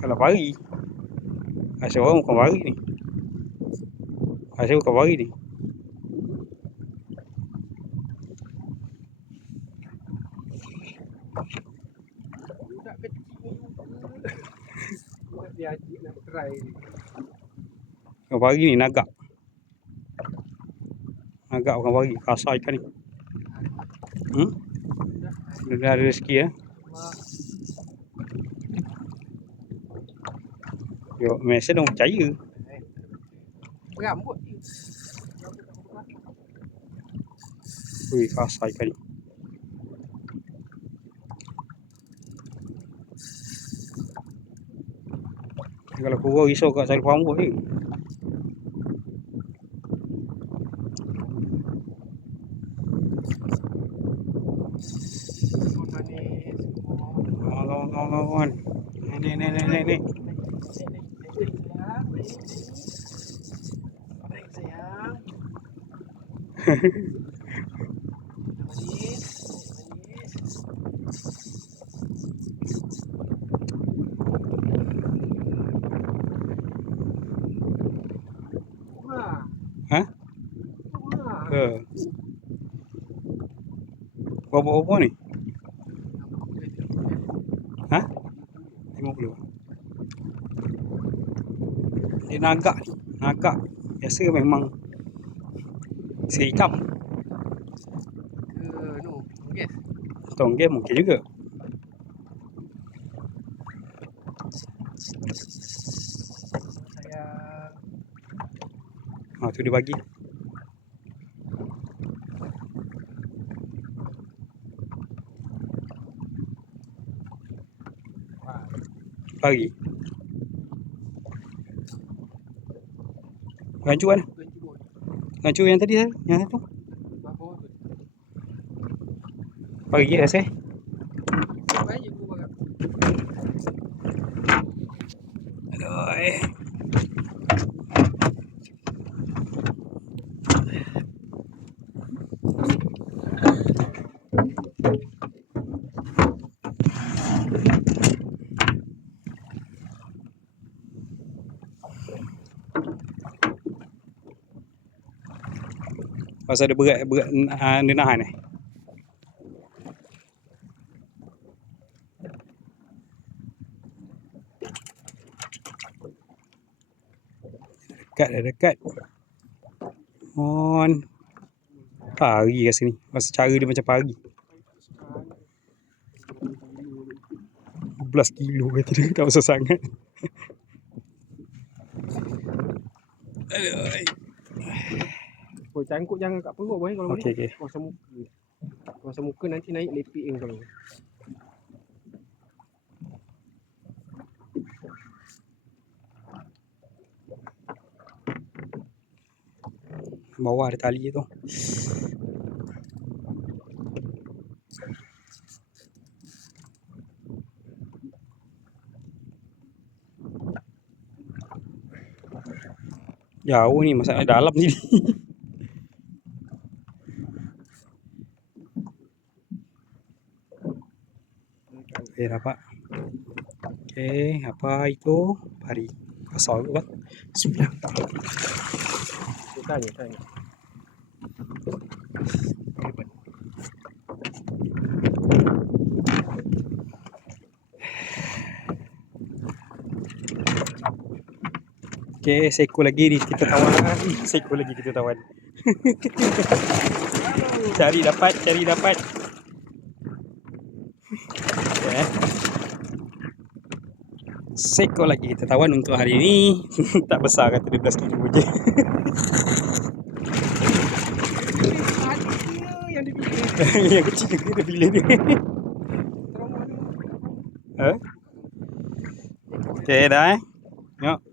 Kalau pari. Rasa orang bukan pari ni. Rasa bukan pari ni. Budak kecil buat dia adik nak try ni. Bukan pari ni, nagak. Nagak bukan pari. Kasar ikan ni. Dah ada rezeki ya. Yo, mesti dong percaya. Rambut ni. Ui, kasar ikan ni. Kalau kurang risau kat salur rambut je. Kawan-kawan. Ni. Baik sayang. Ha? Berapa ni? Ha? 50. Dia nagak ni. Nagak. Biasa memang sirih hitam. Yes. Tonggeng mungkin juga. Sayang. Tu dia bagi. Pagi. Rancu mana? Rancu yang tadi yang satu. Pagi dah saya. Aduh. Pasal ada berat dia nahan ni. Dekat. On. Pari kat sini. Masa cara dia macam pari. 12 kilo kata dia. Tak besar sangat. Aduh. Oh, cangkuk jangan kat perut boy kalau Okey. Kuasa muka. Kuasa muka nanti naik lepik yang kalau. Bawah ada tali tu. Jauh ni masalah dalam sini. Okey, dapat. Okey, apa itu? Pari. Kasar ke bang? Bismillah. Tanya. Okey, seekor lagi ni kita tawan. Seekor lagi kita tawan. Cari dapat. Okay. Seekor lagi kita tawan untuk hari ini. Tak besar kata 12 kilo je. Yang kecil dia pilih ni. Okey dah. Tengok.